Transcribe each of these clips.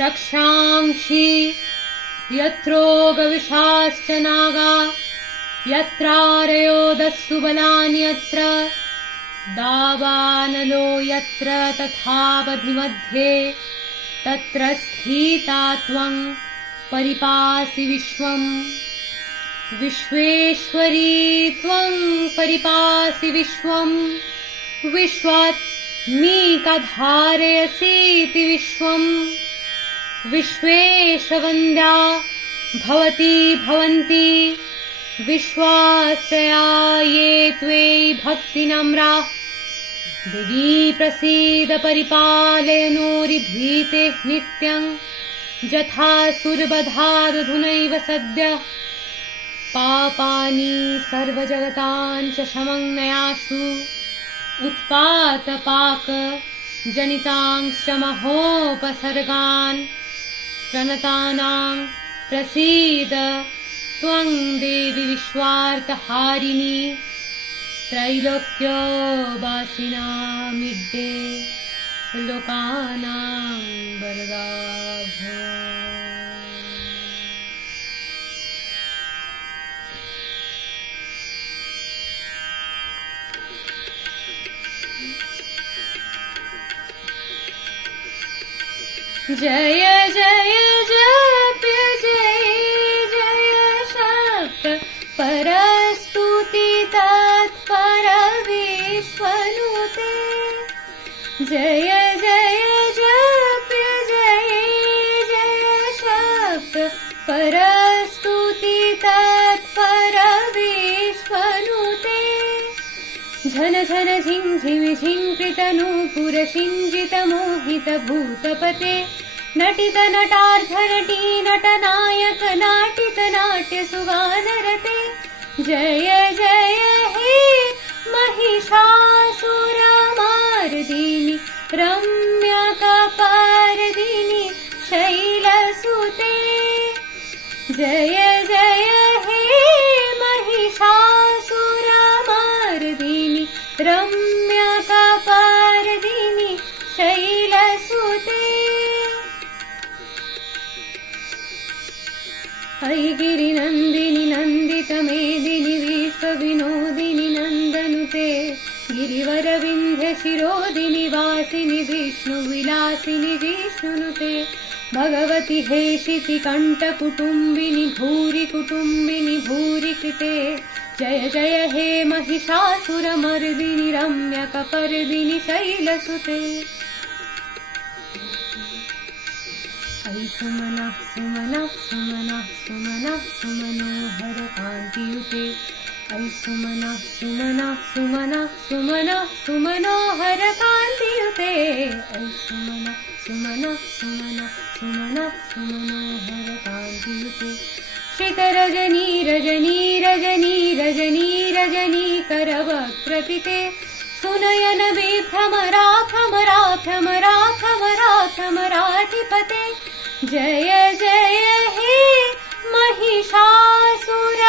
रक्षांसि यत्रोगविषाश्च नागा यत्रारयो दस्सुबलान्यत्र दावानलो यत्र तथावधिमध्ये तत्र स्थिता त्वं परिपासि विश्वम् विश्वेश्वरी त्वं परिपासि विश्वम् विश्वात्मीकधारयसीति विश्वम् विश्वेशवन्द्या भवती भवन्ति विश्वाश्रया ये त्वयि भक्तिनम्राः देवी प्रसीद परिपालय नोरिभीते नित्यं यथा सुरबधादधुनैव सद्यः पापानि सर्वजगतां च शमङ्नयासु उत्पातपाक जनितांश्च महोपसर्गान् प्रणतानां प्रसीद त्वं देवि विश्वार्तहारिणी त्रैलोक्यवासिनामिड्डे लोकानां वरदा भव। जय जय जप्य जय जय शब्द परस्तुति तत्पर विश्वनुते जय जय जप्य जय जय शब्द परस्तुति तत्पर विश्वनुते झन झन झिं झिमि झिंकृत नूपुर शिंजित मोहित भूतपते नटित नटार्थ नटी नटनायक नाटित नाट्य सुगानरते जय जय हे महिषासुरमर्दिनि रम्यकपर्दिनि शैलसुते जय जय हे महिषासुरमर्दिनि रम्यकपर्दिनि शैलसुते अयि गिरिनन्दिनि नन्दितमेदिनि विश्वविनोदिनि नन्दनुते गिरिवरविन्ध्य शिरोदिनि वासिनि विष्णुविलासिनि जिष्णुनुते भगवति हेशिति कण्ठकुटुम्बिनि भूरि कुटुम्बिनि भूरि कृते जय जय हे महिषासुरमर्दिनि रम्यकपर्दिनि शैलसुते ऐ सुमनः सुमनः सुमनः सुमनः सुमनोहर कान्तियुते ऐ सुमनः सुमनः सुमनः सुमनः सुमनोहर कान्तियुते ऐ सुमनः सुमनः सुमनः सुमनः सुमनोहर कान्तियुते श्रितरजनी रजनी रजनी रजनी रजनी करवक्त्रपिते सुनयन विभ्रमरा भ्रमरा भ्रमरा भ्रमरा भ्रमराधिपते जय जय हे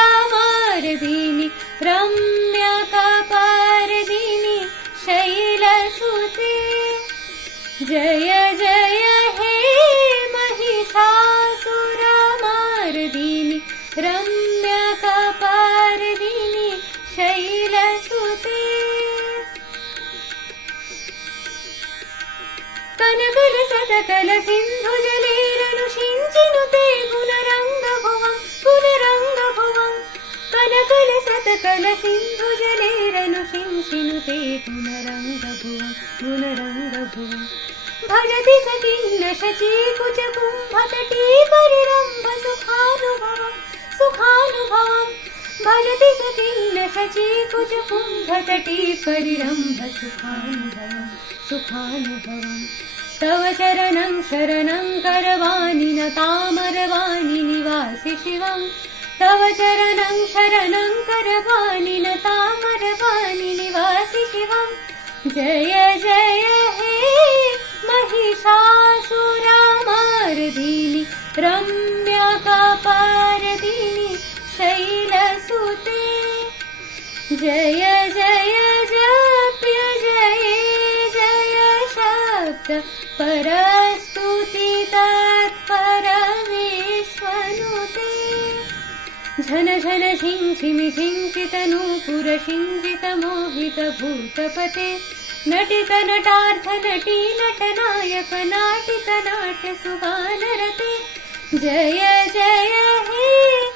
महिषासुरमर्दिनि रम्यकपर्दिनि शैलसुते जय जय हे महिषासुरमर्दिनि रम्यकपर्दिनि शैलसुते कनकल सतकल सिंधु जलेरनुषिञ्चिनुते गुणरङ्गभुवं गुणरङ्गभुवं कनकल सतकल सिंधु जलेरनुषिञ्चिनुते गुणरङ्गभुवं गुणरङ्गभुवं भजति सकिन्न शचीकुचकुम्भतटी परिरम्भ सुखानुभवं सुखानुभवं भजति सकिन्न शचीकुचकुम्भतटी परिरम्भ सुखानुभवं सुखानुभवं तव चरणं शरणं करवाणि न तामरवाणि निवासि शिवं तव चरणं शरणं करवाणि न तामरवाणि निवासि शिवं जय जय हे महिषासुरमर्दिनि रम्यकपर्दिनि शैलसुते जय जय जप्य जय जय शब्द परस्तुति झन झन झिंझिमि झिंझित नूपुर शिंजित मोहित भूतपते नटित नटार्थ नटी नटनायक नाटित नाट्य सुगानरते जय जय हे